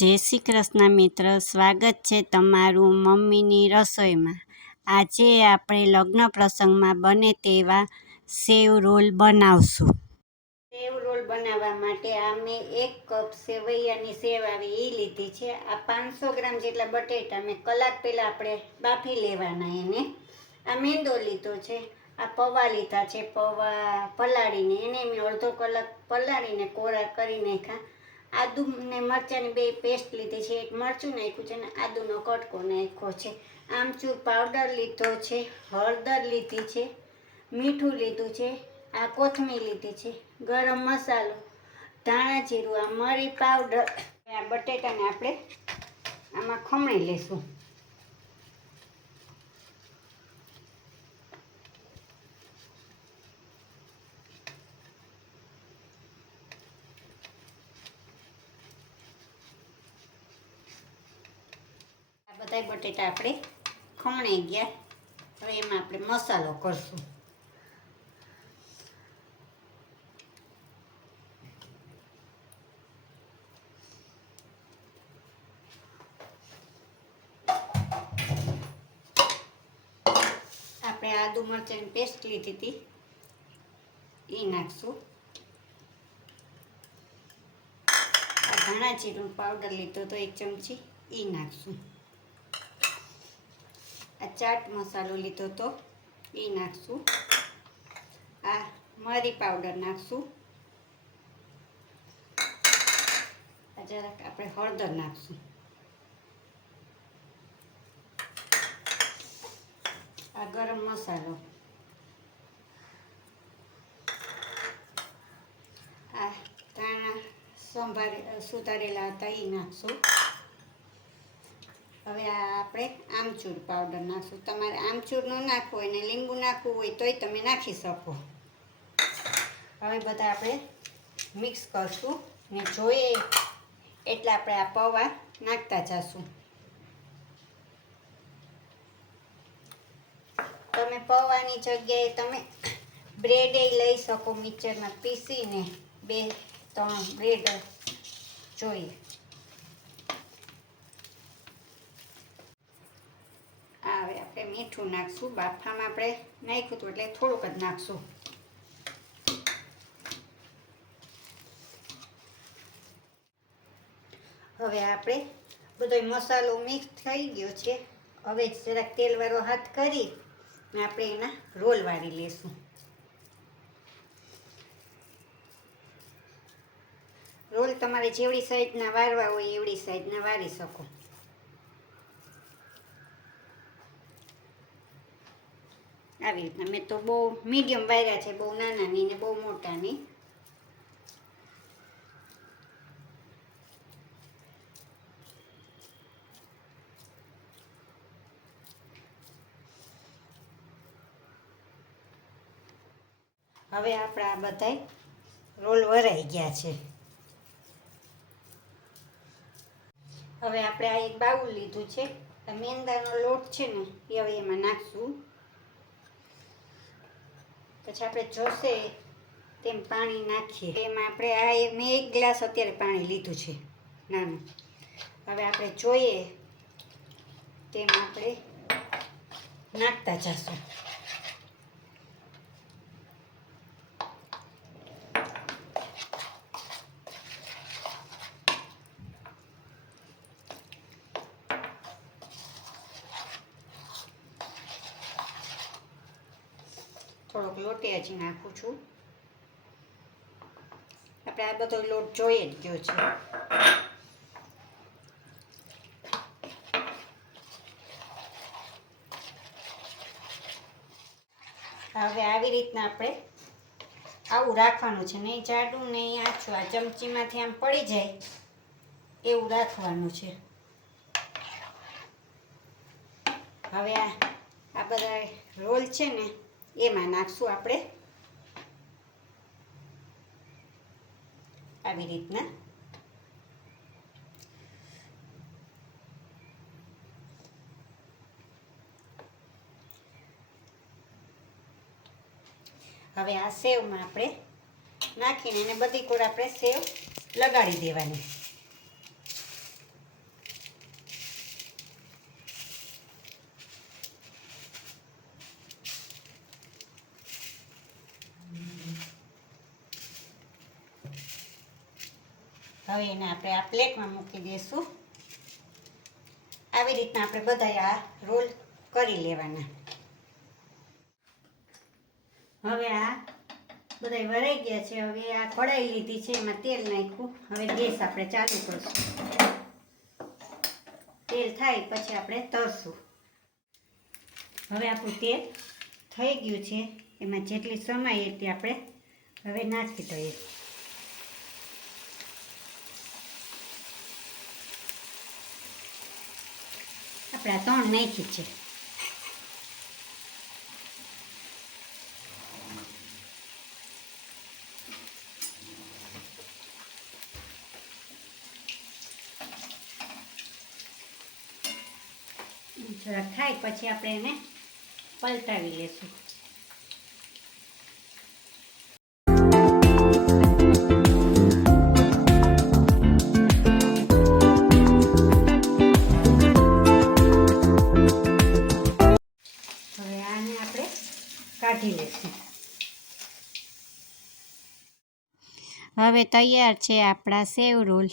જય શ્રી કૃષ્ણ મિત્ર, સ્વાગત છે તમારું મમ્મીની રસોઈમાં। આજે આપણે લગ્ન પ્રસંગમાં બને તેવા સેવ રોલ બનાવશું। સેવ રોલ બનાવવા માટે આ મેં 1 કપ સેવૈયાની સેવ આવી એ લીધી છે। આ 500 ગ્રામ જેટલા બટેટા મેં કલાક પહેલાં આપણે બાફી લેવાના એને। આ મેંદો લીધો છે, આ પૌવા લીધા છે, પૌવા પલાળીને એને મેં અડધો કલાક પલાળીને કોરા કરી નાખ્યા। આદુ ને મરચાંની 2 પેસ્ટ લીધી છે, 1 મરચું નાખ્યું છે અને આદુનો કટકો નાખ્યો છે। આમચૂર પાવડર લીધો છે, હળદર લીધી છે, મીઠું લીધું છે, આ કોથમીર લીધી છે, ગરમ મસાલો, ધાણા જીરું, આ મરી પાવડર। આ બટેટાને આપણે આમાં ખમણી લેશું। બધા બટેટા આપણે ખમણાઈ ગયા। હવે એમાં આપણે મસાલો કરશું। આપણે આદુ મરચાંની પેસ્ટ લીધી હતી એ નાખશું। આ ધાણા જીરું પાવડર લીધો તો 1 ચમચી એ નાખશું। આ ચાટ મસાલો લીધો તો એ નાખશું। આ મરી પાવડર નાખશું। આ જરાક આપણે હળદર નાખશું। આ ગરમ મસાલો, આ ધાણા સુધારેલા હતા એ નાખશું। હવે આ આપણે આમચૂર પાવડર નાખશું। તમારે આમચૂર ન નાખવું હોય ને લીંબુ નાખવું હોય તોય તમે નાખી શકો। હવે બધા આપણે મિક્સ કરશું ને જોઈએ એટલે આપણે આ પૌવા નાખતા જઈશું। તમે પૌવાની જગ્યાએ તમે બ્રેડે લઈ શકો, મિક્સરમાં પીસીને 2-3 બ્રેડ જોઈએ। હવે આપણે મીઠું નાખશું। બાફામાં આપણે નાખ્યું હતું એટલે થોડુંક જ નાખશું। હવે આપણે બધો મસાલો મિક્સ થઈ ગયો છે। હવે જરાક તેલવાળો હાથ કરી ને આપણે એના રોલ વાળી લેશું। રોલ તમારે જેવડી સાઈઝના વારવા હોય એવડી સાઈઝના વારી શકો। આવી રીતના મેં તો બહુ મીડિયમ વાર્યા છે, બહુ નાના નહીં ને બહુ મોટા નહીં। હવે આપણા આ બધાય રોલ વરાઈ ગયા છે। હવે આપણે આ એક બાઉલ લીધું છે, આ મેંદાનો લોટ છે ને એ હવે એમાં નાખશું। પછી આપણે જોશે તેમ પાણી નાખીએ। એમાં આપણે મેં 1 ગ્લાસ અત્યારે પાણી લીધું છે નાનું। હવે આપણે જોઈએ તેમ આપણે નાખતા જઈશું। થોડોક લોટ હજી નાખું છું। આપણે આ બધો લોટ જોઈ જ ગયો છે। હવે આવી રીતના આપણે આવું રાખવાનું છે, નહીં જાડું નહીં આછું, આ ચમચીમાંથી આમ પડી જાય એવું રાખવાનું છે। હવે આ બધા રોલ છે ને એમાં નાખશું આપણે આવી રીતના। હવે આ સેવમાં આપણે નાખીને એને બધી કોર આપણે સેવ લગાડી દેવાની। હવે એને આપણે આ પ્લેટમાં મૂકી દઈશું. આવી રીતના આપણે બધા આ રોલ કરી લેવાના. હવે આ બધા વરાઈ ગયા છે. હવે આ કઢાઈ લીધી છે, એમાં તેલ નાખ્યું. હવે ગેસ આપણે ચાલુ કરશું. તેલ થાય પછી આપણે તળશું. હવે આપણું તેલ થઈ ગયું છે. એમાં જેટલી સમાય એટલી આપણે હવે નાખી દઈએ. આપણે આ 3 નાખી છે. જરાક થાય પછી આપણે એને પલટાવી લેશું. હવે આને આપણે કાઢી લઈશું. હવે તૈયાર છે આપણા સેવ રોલ.